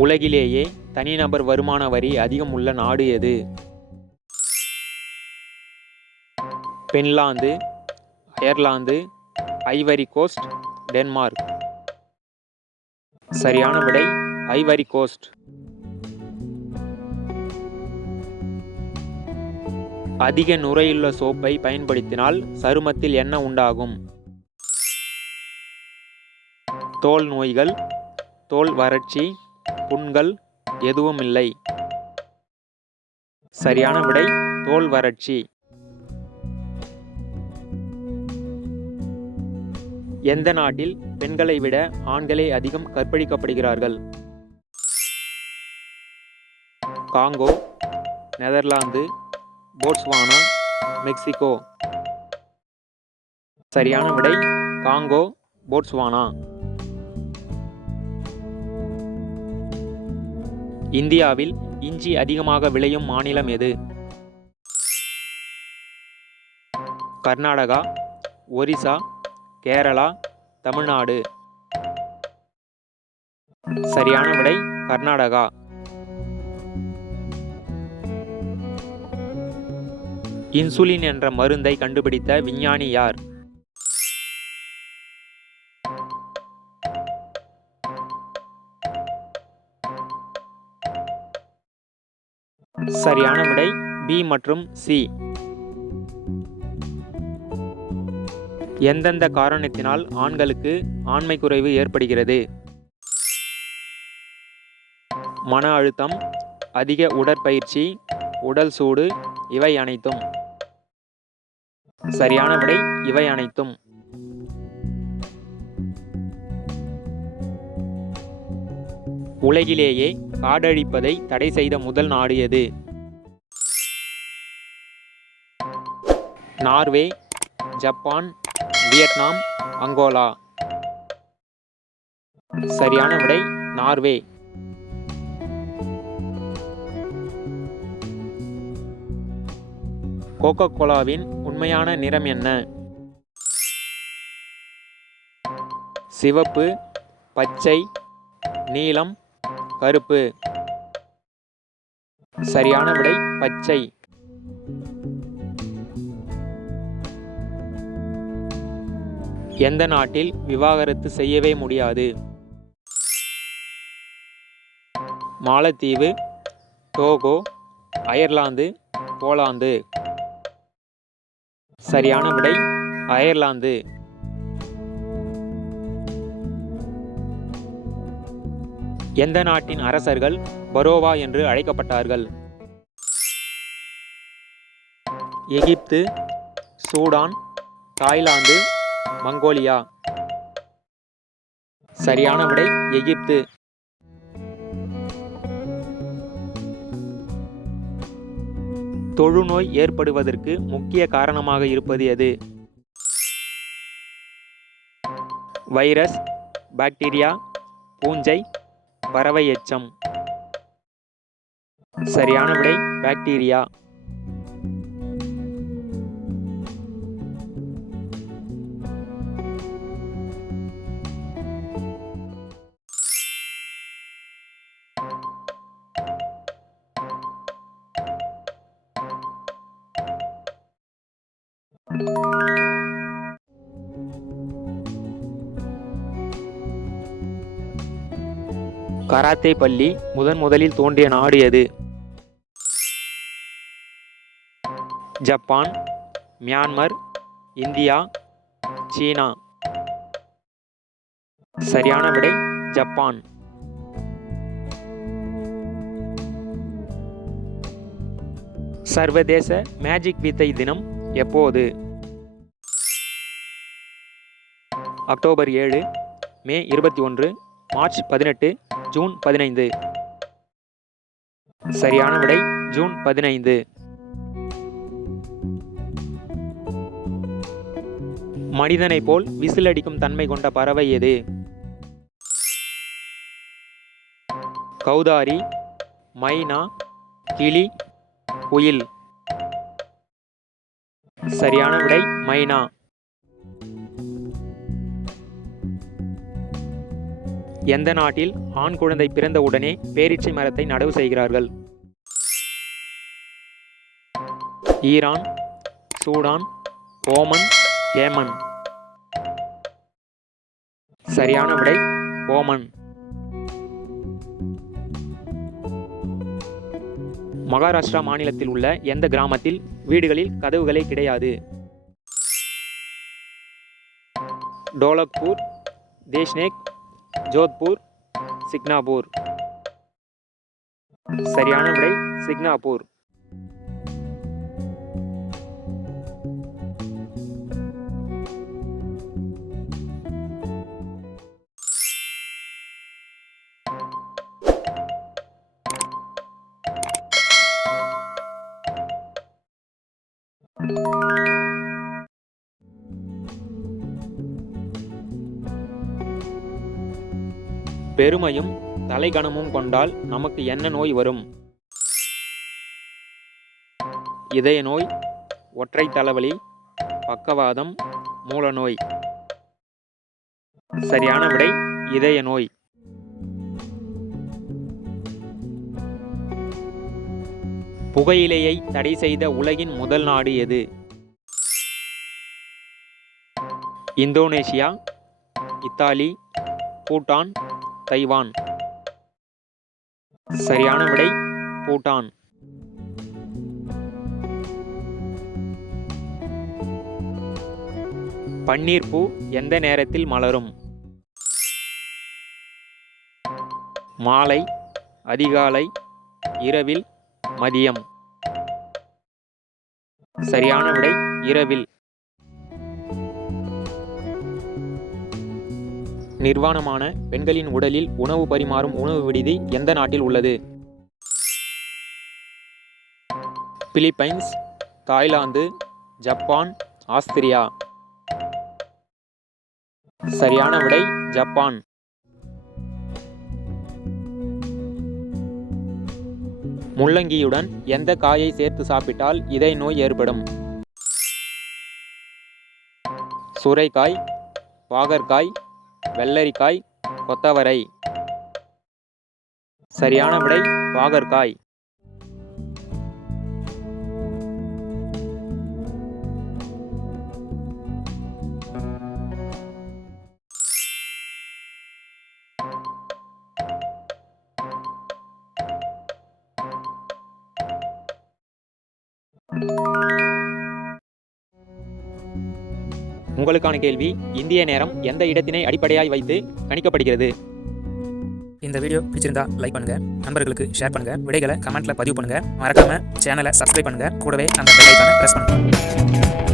உலகிலேயே தனிநபர் வருமான வரி அதிகம் உள்ள நாடு எது? Finland, Ireland, Ivory Coast, Denmark. சரியான விடை ஐவரி கோஸ்ட். அதிக நுரையுள்ள சோப்பை பயன்படுத்தினால் சருமத்தில் என்ன உண்டாகும்? தோல் நோய்கள், தோல் வறட்சி, புண்கள், எதுவும் இல்லை. சரியான விடை தோல் வறட்சி. எந்த நாட்டில் பெண்களை விட ஆண்களே அதிகம் கற்பழிக்கப்படுகிறார்கள்? Congo, Netherlands, Botswana, Mexico. சரியான விடை காங்கோ, போட்ஸ்வானா. இந்தியாவில் இஞ்சி அதிகமாக விளையும் மாநிலம் எது? கர்நாடகா, ஒரிசா, கேரளா, தமிழ்நாடு. சரியான விடை கர்நாடகா. இன்சுலின் என்ற மருந்தை கண்டுபிடித்த விஞ்ஞானி யார்? சரியான விடை பி மற்றும் சி. எந்தெந்த காரணத்தினால் ஆண்களுக்கு ஆண்மை குறைவு ஏற்படுகிறது? மன அழுத்தம், அதிக உடற்பயிற்சி, உடல் சூடு, இவை அனைத்தும். சரியான விடை இவை அனைத்தும். உலகிலேயே காடழிப்பதை தடை செய்த முதல் நாடு எது? Norway, Japan, Vietnam, Angola. சரியான விடை நார்வே. கோகோ கோலாவின் உண்மையான நிறம் என்ன? சிவப்பு, பச்சை, நீலம், கருப்பு. சரியான விடை பச்சை. எந்த நாட்டில் விவாகரத்து செய்யவே முடியாது? மாலத்தீவு, டோகோ, அயர்லாந்து, போலாந்து. சரியான விடை அயர்லாந்து. எந்த நாட்டின் அரசர்கள் பரோவா என்று அழைக்கப்பட்டார்கள்? எகிப்து, சூடான், தாய்லாந்து, மங்கோலியா. சரியான விடை எகிப்து. தொழுநோய் ஏற்படுவதற்கு முக்கிய காரணமாக இருப்பது எது? வைரஸ், பாக்டீரியா, பூஞ்சை, பறவை எச்சம். சரியான விடை பாக்டீரியா. கராத்தே பள்ளி முதலில் தோன்றிய நாடு எது? ஜப்பான், மியான்மர், இந்தியா, சீனா. சரியான விடை ஜப்பான். சர்வதேச மேஜிக் வித்தை தினம் எப்போது? அக்டோபர் 7, மே 21, மார்ச் 18, ஜூன் 15. சரியான விடை ஜூன் 15. மனிதனை போல் விசிலடிக்கும் தன்மை கொண்ட பறவை எது? கௌதாரி, மைனா, கிளி, குயில். சரியான விடை மைனா. எந்த நாட்டில் ஆண் குழந்தை பிறந்தவுடனே பேரீச்சை மரத்தை நடவு செய்கிறார்கள்? Iran, Sudan, Oman, Yemen. சரியான விடை ஓமன். மகாராஷ்டிரா மாநிலத்தில் உள்ள எந்த கிராமத்தில் வீடுகளில் கதவுகளே கிடையாது? டோலக்பூர், தேஷ்னேக், ஜோத்பூர், சிக்னாபூர். சரியான விடை சிக்னாபூர். பெருமையும் தலைகனமும் கொண்டால் நமக்கு என்ன நோய் வரும்? இதய நோய், ஒற்றை தலைவலி, பக்கவாதம், மூலநோய். சரியான விடை இதய நோய். புகையிலையை தடை செய்த உலகின் முதல் நாடு எது? Indonesia, Italy, Bhutan, Taiwan. சரியான விடை பூட்டான். பன்னீர் பூ எந்த நேரத்தில் மலரும்? மாலை, அதிகாலை, இரவில், மதியம். சரியான விடை இரவில். நிர்வாணமான பெண்களின் உடலில் உணவு பரிமாறும் உணவு விடுதி எந்த நாட்டில் உள்ளது? Philippines, Thailand, Japan, Austria. சரியான விடை ஜப்பான். முள்ளங்கியுடன் எந்த காயை சேர்த்து சாப்பிட்டால் இதய நோய் ஏற்படும்? சுரைக்காய், பாகற்காய், வெள்ளரிக்காய், கொத்தவரை. சரியான விடை பாகற்காய். உங்களுக்கான கேள்வி, இந்திய நேரம் எந்த இடத்தினை அடிப்படையாய் வைத்து கணிக்கப்படுகிறது? இந்த வீடியோ பிடிச்சிருந்தா லைக் பண்ணுங்க, நண்பர்களுக்கு ஷேர் பண்ணுங்க, விடைகளை கமெண்ட்ல பதிவு பண்ணுங்க, மறக்காம சேனலை சப்ஸ்கிரைப் பண்ணுங்க, கூடவே அந்த பெல் ஐகானை பிரஸ் பண்ணுங்க.